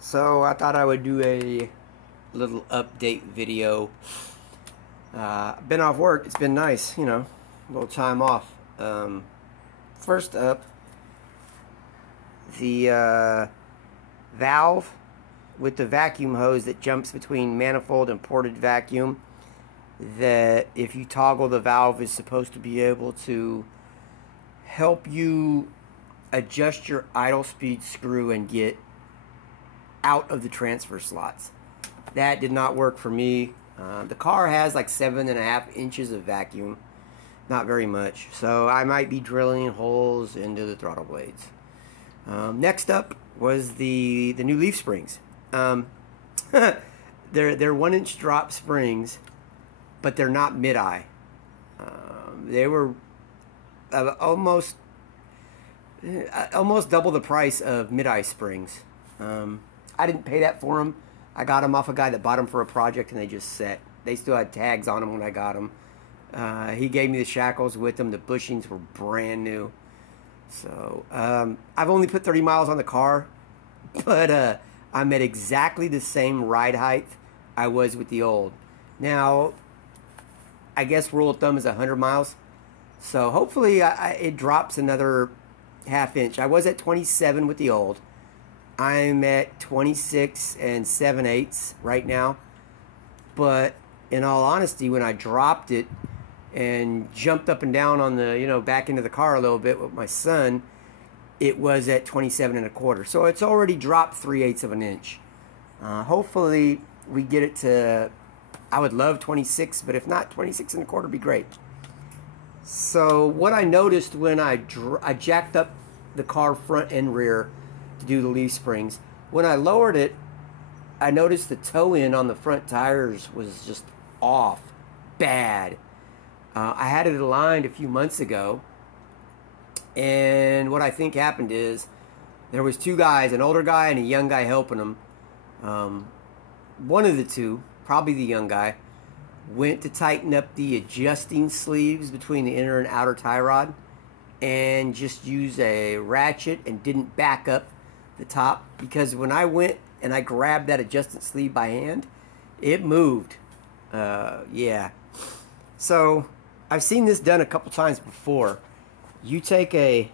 So I thought I would do a little update video. Been off work. It's been nice, you know, a little time off. First up, the valve with the vacuum hose that jumps between manifold and ported vacuum, that if you toggle the valve is supposed to be able to help you adjust your idle speed screw and get out of the transfer slots. That did not work for me. The car has like 7.5 inches of vacuum, not very much, so I might be drilling holes into the throttle blades. Next up was the new leaf springs. They're 1-inch drop springs, but they're not mid-eye. They were almost double the price of mid-eye springs. I didn't pay that for them. I got them off a guy that bought them for a project, and they just set. They still had tags on them when I got them. He gave me the shackles with them. The bushings were brand new. So I've only put 30 miles on the car, but I'm at exactly the same ride height I was with the old. Now, I guess rule of thumb is 100 miles. So hopefully it drops another ½ inch. I was at 27 with the old. I'm at 26 7/8 right now. But in all honesty, when I dropped it and jumped up and down on the, back into the car a little bit with my son, it was at 27 1/4. So it's already dropped 3/8 of an inch. Hopefully we get it to, I would love 26, but if not, 26 1/4 would be great. So what I noticed when I jacked up the car front and rear to do the leaf springs, when I lowered it, I noticed the toe in on the front tires was just off bad. I had it aligned a few months ago, and what I think happened is there was two guys, an older guy and a young guy, helping them. One of the two, probably the young guy, went to tighten up the adjusting sleeves between the inner and outer tie rod and just used a ratchet and didn't back up the top, because when I went and I grabbed that adjusting sleeve by hand, it moved. Yeah. So I've seen this done a couple times before. You take a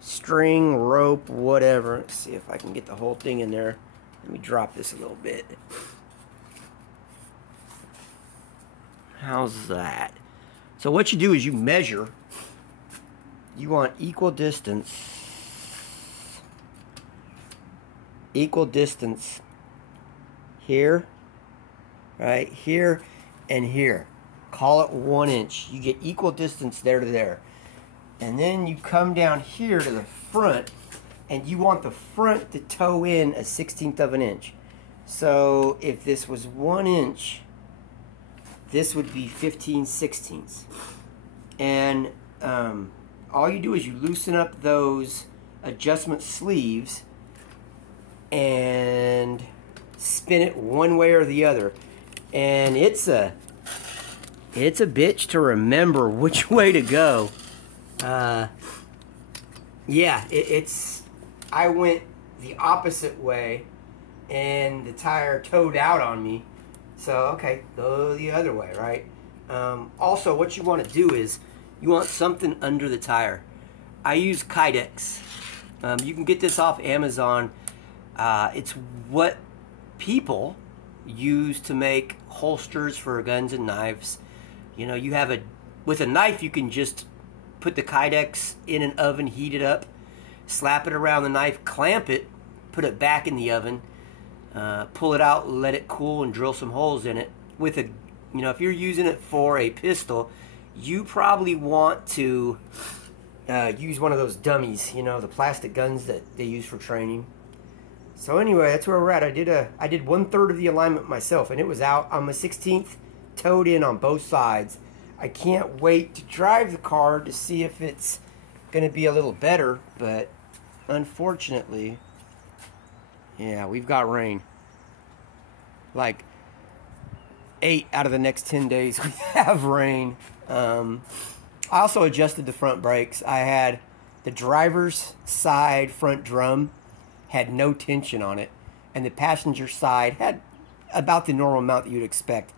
string, rope, whatever. Let's see if I can get the whole thing in there. Let me drop this a little bit. How's that? So what you do is you measure. You want equal distance here, right here, and here. Call it 1 inch. You get equal distance there to there. And then you come down here to the front, and you want the front to toe in 1/16 of an inch. So if this was 1 inch, this would be 15/16. And all you do is you loosen up those adjustment sleeves and spin it one way or the other. And it's a bitch to remember which way to go. Yeah, I went the opposite way and the tire towed out on me. So, okay, go the other way, right? Also, what you want to do is you want something under the tire. I use Kydex. You can get this off Amazon. It's what people use to make holsters for guns and knives. You have with a knife, you can just put the Kydex in an oven, heat it up, slap it around the knife, clamp it, put it back in the oven, pull it out, let it cool, and drill some holes in it. With a, if you're using it for a pistol, you probably want to use one of those dummies, the plastic guns that they use for training. So anyway, that's where we're at. I did 1/3 of the alignment myself, and it was out on the 16th, towed in on both sides. I can't wait to drive the car to see if it's going to be a little better, but unfortunately, yeah, we've got rain. Like 8 out of the next 10 days we have rain. I also adjusted the front brakes. I had the driver's side front drum had no tension on it, and the passenger side had about the normal amount that you'd expect.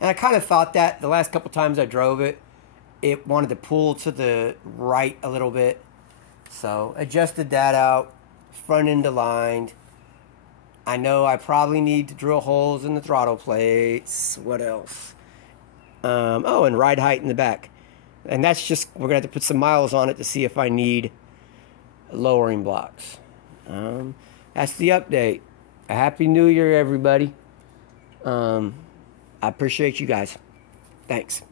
And I kind of thought that the last couple times I drove it, it wanted to pull to the right a little bit. So adjusted that out, front end aligned. I know I probably need to drill holes in the throttle plates. What else? Oh, and ride height in the back. And that's just, we're going to have to put some miles on it to see if I need lowering blocks. That's the update. A Happy New Year, everybody. I appreciate you guys. Thanks.